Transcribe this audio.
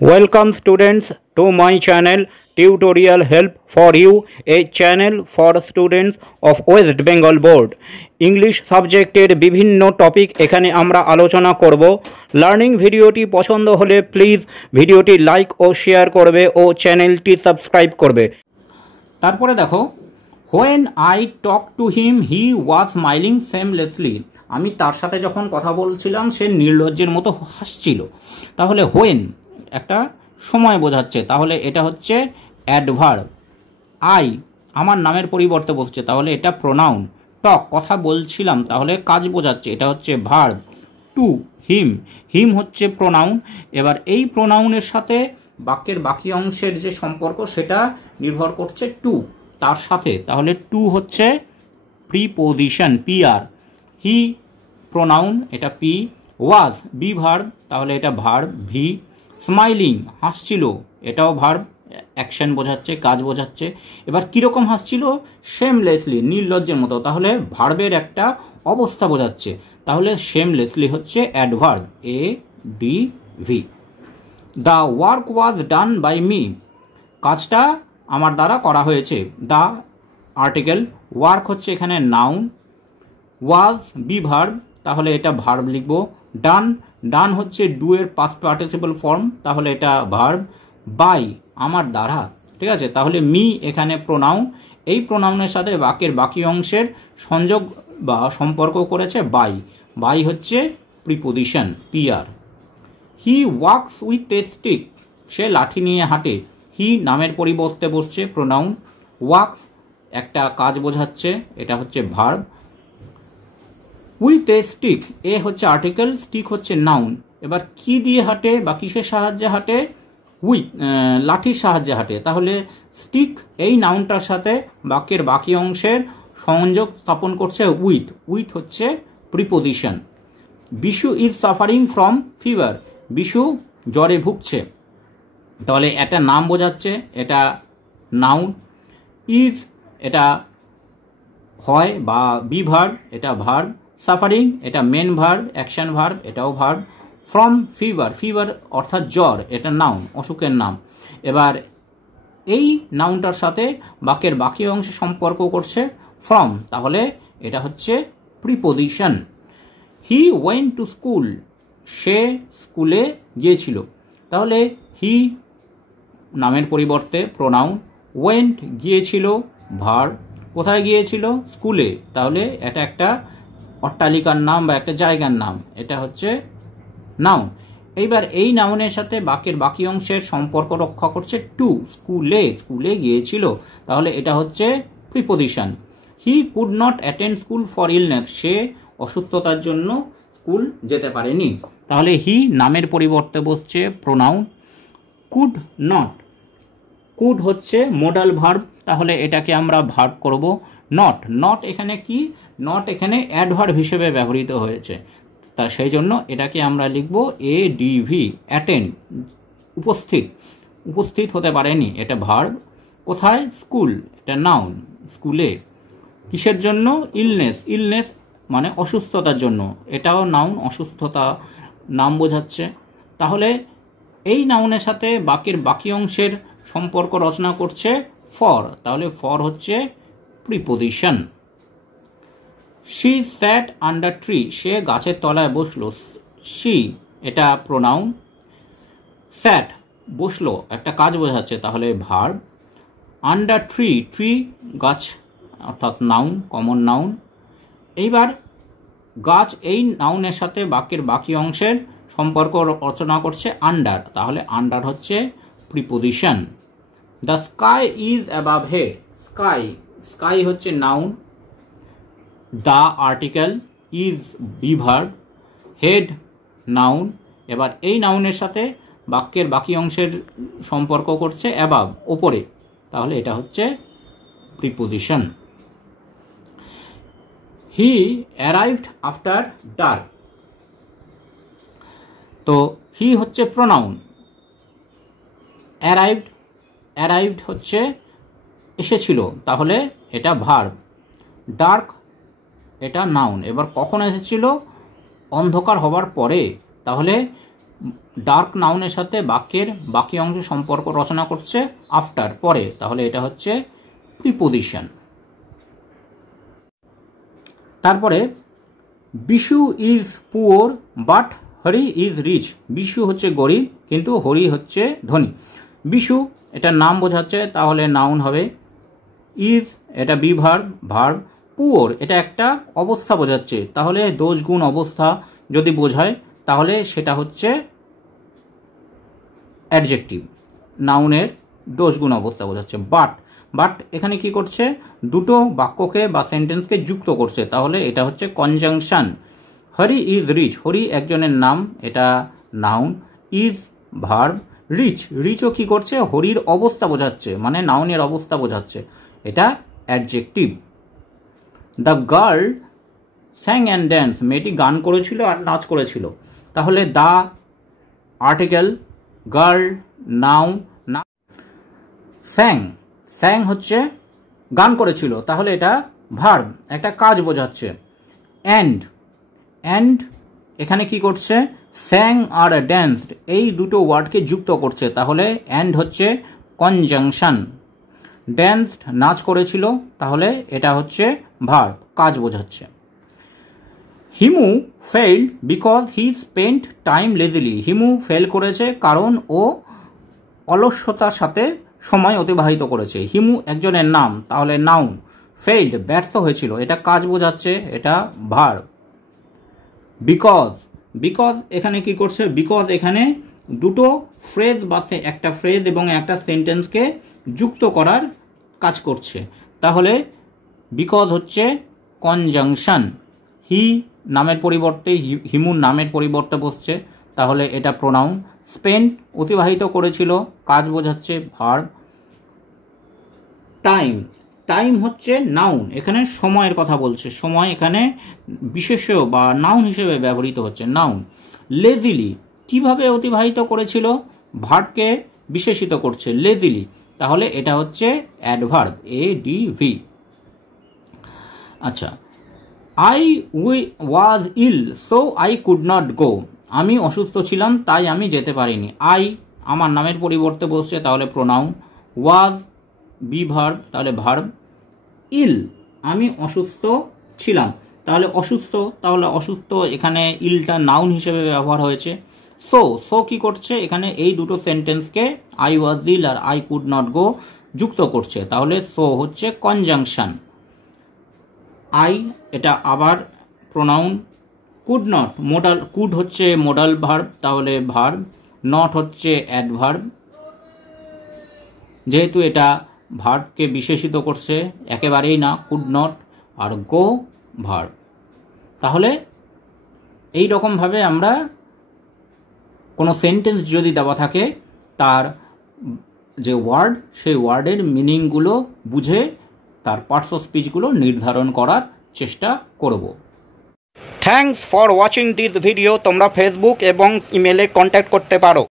Welcome students to my channel Tutorial Help for You, a channel for students of West Bengal Board. English সাবজেক্টের বিভিন্ন topic এখানে আমরা আলোচনা করব। Learning ভিডিওটি পছন্দ হলে প্লিজ ভিডিওটি লাইক ও শেয়ার করবে ও চ্যানেলটি সাবস্ক্রাইব করবে। তারপরে দেখো, when I talked to him he was smiling shamelessly. আমি তার সাথে যখন কথা বলছিলাম সে নির্লজ্জের মতো হাসছিল। তাহলে when একটা সময় বোঝাচ্ছে, তাহলে এটা হচ্ছে অ্যাডভার্ব। আই আমার নামের পরিবর্তে বসছে, তাহলে এটা প্রোনাউন। টক কথা বলছিলাম, তাহলে কাজ বোঝাচ্ছে, এটা হচ্ছে ভার্ব। টু হিম, হিম হচ্ছে প্রোনাউন। এবার এই প্রোনাউনের সাথে বাক্যের বাকি অংশের যে সম্পর্ক সেটা নির্ভর করছে টু তার সাথে, তাহলে টু হচ্ছে প্রিপোজিশন পিআর। হি প্রোনাউন, এটা পি। ওয়াজ বি ভার্ব, তাহলে এটা ভার্ব ভি। স্মাইলিং হাসছিল, এটাও ভার্ব, অ্যাকশন বোঝাচ্ছে, কাজ বোঝাচ্ছে। এবার কীরকম হাসছিল? শেমলেসলি, নির্লজ্জের মতো, তাহলে ভার্বের একটা অবস্থা বোঝাচ্ছে, তাহলে শেমলেসলি হচ্ছে adverb A D V. The work was done by me, কাজটা আমার দ্বারা করা হয়েছে। দ্য আর্টিকেল, ওয়ার্ক হচ্ছে এখানে নাউন, ওয়াজ বি ভার্ব, তাহলে এটা ভার্ব লিখব। ডান, ডান হচ্ছে ডু এর পাস্ট পার্টিসিপল ফর্ম, তাহলে এটা ভার্ব। বাই আমার দ্বারা, ঠিক আছে, তাহলে মি এখানে প্রোনাউন। এই প্রোনাউনের সাথে বাক্যের বাকি অংশের সংযোগ বা সম্পর্ক করেছে বাই। বাই হচ্ছে preposition PR. He walks with a stick, সে লাঠি নিয়ে হাঁটে। হি নামের পরিবর্তে বসছে প্রোনাউন। ওয়াকস একটা কাজ বোঝাচ্ছে, এটা হচ্ছে ভার্ব। উইথ এ স্টিক, এ হচ্ছে আর্টিকেল, স্টিক হচ্ছে নাউন। এবার কি দিয়ে হাঁটে বা কিসের সাহায্যে হাঁটে? উইথ, লাঠির সাহায্যে হাঁটে, তাহলে স্টিক এই নাউনটার সাথে বাক্যের বাকি অংশের সংযোগ স্থাপন করছে উইথ। উইথ হচ্ছে preposition. Bishu is suffering from fever, Bishu জ্বরে ভুগছে, তাহলে একটা নাম বোঝাচ্ছে, এটা নাউন। ইজ এটা হয় বা বি ভার্ব, এটা ভার্ব। সাফারিং এটা মেন ভার্ব, অ্যাকশন ভার্ব, এটাও ভার্ব। ফ্রম ফিভার, ফিভার অর্থাৎ জ্বর, এটা নাউন, অসুখের নাম। এবার এই নাউনটার সাথে বাক্যের বাকি অংশে সম্পর্ক করছে ফ্রম, তাহলে এটা হচ্ছে preposition. He went to school, সে স্কুলে গিয়েছিল, তাহলে হি নামের পরিবর্তে প্রোনাউন। ওয়েন্ট গিয়েছিল ভার্ব। কোথায় গিয়েছিল? স্কুলে, তাহলে এটা একটা অট্টালিকার নাম বা একটা জায়গার নাম, এটা হচ্ছে নাউন। এইবার এই নাউনের সাথে বাক্যের বাকি অংশের সম্পর্ক রক্ষা করছে টু, স্কুলে, স্কুলে গিয়েছিল, তাহলে এটা হচ্ছে preposition. He could not attend school for illness, সে অসুস্থতার জন্য স্কুল যেতে পারেনি, তাহলে হি নামের পরিবর্তে বসছে প্রোনাউন। কুড নট, কুড হচ্ছে মোডাল ভার্ব, তাহলে এটাকে আমরা ভার্ব করব। নট, নট এখানে কি? নট এখানে অ্যাডভার্ব হিসেবে ব্যবহৃত হয়েছে, তা সেই জন্য এটাকে আমরা লিখব এ ডি ভি, অ্যাটেন্ড, উপস্থিত, উপস্থিত হতে পারেনি, এটা ভার্ব। কোথায়? স্কুল, এটা নাউন, স্কুলে। কিসের জন্য? ইলনেস, ইলনেস মানে অসুস্থতার জন্য, এটাও নাউন, অসুস্থতা নাম বোঝাচ্ছে। তাহলে এই নাউনের সাথে বাক্যের বাকি অংশের সম্পর্ক রচনা করছে ফর, তাহলে ফর হচ্ছে preposition. She sat under tree, সে গাছের তলায় বসলো। শি এটা প্রোনাউন। স্যাট বসলো, একটা কাজ বোঝাচ্ছে, তাহলে ভার্ব। আন্ডার ট্রি, ট্রি গাছ অর্থাৎ নাউন, কমন নাউন। এইবার গাছ এই নাউনের সাথে বাক্যের বাকি অংশের সম্পর্ক রচনা করছে আন্ডার, তাহলে আন্ডার হচ্ছে preposition. The sky is above head, sky, sky হচ্ছে noun. The article, is be verb, head noun. এবার এই নাউনের সাথে বাক্যের বাকি অংশের সম্পর্ক করছে অ্যাবাভ, ওপরে, তাহলে এটা হচ্ছে প্রিপোজিশন। হি অ্যারাইভড আফটার ডার্ক, তো হি হচ্ছে প্রোনাউন। অ্যারাইভড, অ্যারাইভড হচ্ছে এসেছিল, তাহলে এটা ভার্ব। ডার্ক এটা নাউন। এবার কখন এসেছিল? অন্ধকার হবার পরে, তাহলে ডার্ক নাউনের সাথে বাক্যের বাকি অংশে সম্পর্ক রচনা করছে আফটার, পরে, তাহলে এটা হচ্ছে প্রিপোজিশন। তারপরে Bishu is poor but Hari is rich. Bishu হচ্ছে গরিব কিন্তু হরি হচ্ছে ধনী। বিশু এটা নাম বোঝাচ্ছে, তাহলে নাউন হবে। ইজ এটা বি ভার্ব, ভার্ব। পুওর এটা একটা অবস্থা বোঝাচ্ছে, তাহলে দোষ গুণ অবস্থা যদি বোঝায় তাহলে সেটা হচ্ছে অ্যাডজেক্টিভ, নাউনের দোষ গুণ অবস্থা বোঝাচ্ছে। বাট বাট এখানে কি করছে, দুটো বাক্যকে বা সেন্টেন্সকে যুক্ত করছে, তাহলে এটা হচ্ছে conjunction. Hari is rich, Hari একজনের নাম, এটা নাউন। ইজ ভার্ব, রিচ রিচও কি করছে, হরির অবস্থা বোঝাচ্ছে, মানে নাউনের অবস্থা বোঝাচ্ছে, এটা adjective. The girl স্যাং and dance, মেয়েটি গান করেছিল আর নাচ করেছিল, তাহলে দ্য আর্টিকেল, গার্ল নাউন, স্যাং স্যাং হচ্ছে গান করেছিল, তাহলে এটা ভার্ব, একটা কাজ বোঝাচ্ছে। অ্যান্ড অ্যান্ড এখানে কি করছে, স্যাং আর ড্যান্সড এই দুটো ওয়ার্ডকে যুক্ত করছে, তাহলে অ্যান্ড হচ্ছে কনজাংশন। ড্যান্সড নাচ করেছিল, তাহলে এটা হচ্ছে ভার্ব, কাজ বোঝাচ্ছে। Himu failed because he spent time lazily, Himu fail করেছে কারণ ও অলস্যতার সাথে সময় অতিবাহিত করেছে। হিমু একজনের নাম, তাহলে নাউন। ফেইল্ড ব্যর্থ হয়েছিল, এটা কাজ বোঝাচ্ছে, এটা ভার্ব। বিকজ বিকজ এখানে কি করছে, বিকজ এখানে দুটো ফ্রেজ বা একটা ফ্রেজ এবং একটা সেন্টেন্সকে যুক্ত করার কাজ করছে, তাহলে বিকজ হচ্ছে কনজাংশন। হি নামের পরিবর্তে হিমুর নামের পরিবর্তে বসছে, তাহলে এটা প্রোনাউন। স্পেন্ট অতিবাহিত করেছিল, কাজ বোঝাচ্ছে, ভার্ব। টাইম টাইম হচ্ছে নাউন, এখানে সময়ের কথা বলছে, সময় এখানে বিশেষ্য বা নাউন হিসেবে ব্যবহৃত হচ্ছে, নাউন। লেজিলি কিভাবে অতিবাহিত করেছিল, ভার্বকে বিশেষিত করছে, লেজিলি, তাহলে এটা হচ্ছে অ্যাডভার্ব, ADV। আচ্ছা, I was ill so I could not go, আমি অসুস্থ ছিলাম তাই আমি যেতে পারিনি। আই আমার নামের পরিবর্তে বসছে, তাহলে প্রোনাউন। ওয়াজ বি ভার্ব, তাহলে ভার্ব। ইল আমি অসুস্থ ছিলাম, তাহলে অসুস্থ, তাহলে অসুস্থ এখানে ইলটা নাউন হিসেবে ব্যবহার হয়েছে। সো সো কি করছে, এখানে এই দুটো সেন্টেন্সকে I was ill or I could not go যুক্ত করছে, তাহলে সো হচ্ছে কনজাংশন। আই এটা আবার pronoun. Could not modal, could হচ্ছে মোডাল ভার্ব, তাহলে ভার্ব। নট হচ্ছে অ্যাডভার্ব, যেহেতু এটা ভার্বকে বিশেষিত করছে, একেবারেই না, কুড নট। আর গো ভার্ব, তাহলে এই রকমভাবে আমরা কোনো সেন্টেন্স যদি দেওয়া থাকে তার যে ওয়ার্ড, সেই ওয়ার্ডের মিনিংগুলো বুঝে তার পার্টস অফ স্পিচগুলো নির্ধারণ করার চেষ্টা করব। Thanks for watching this video. তোমরা ফেসবুক এবং ইমেলে কন্ট্যাক্ট করতে পারো।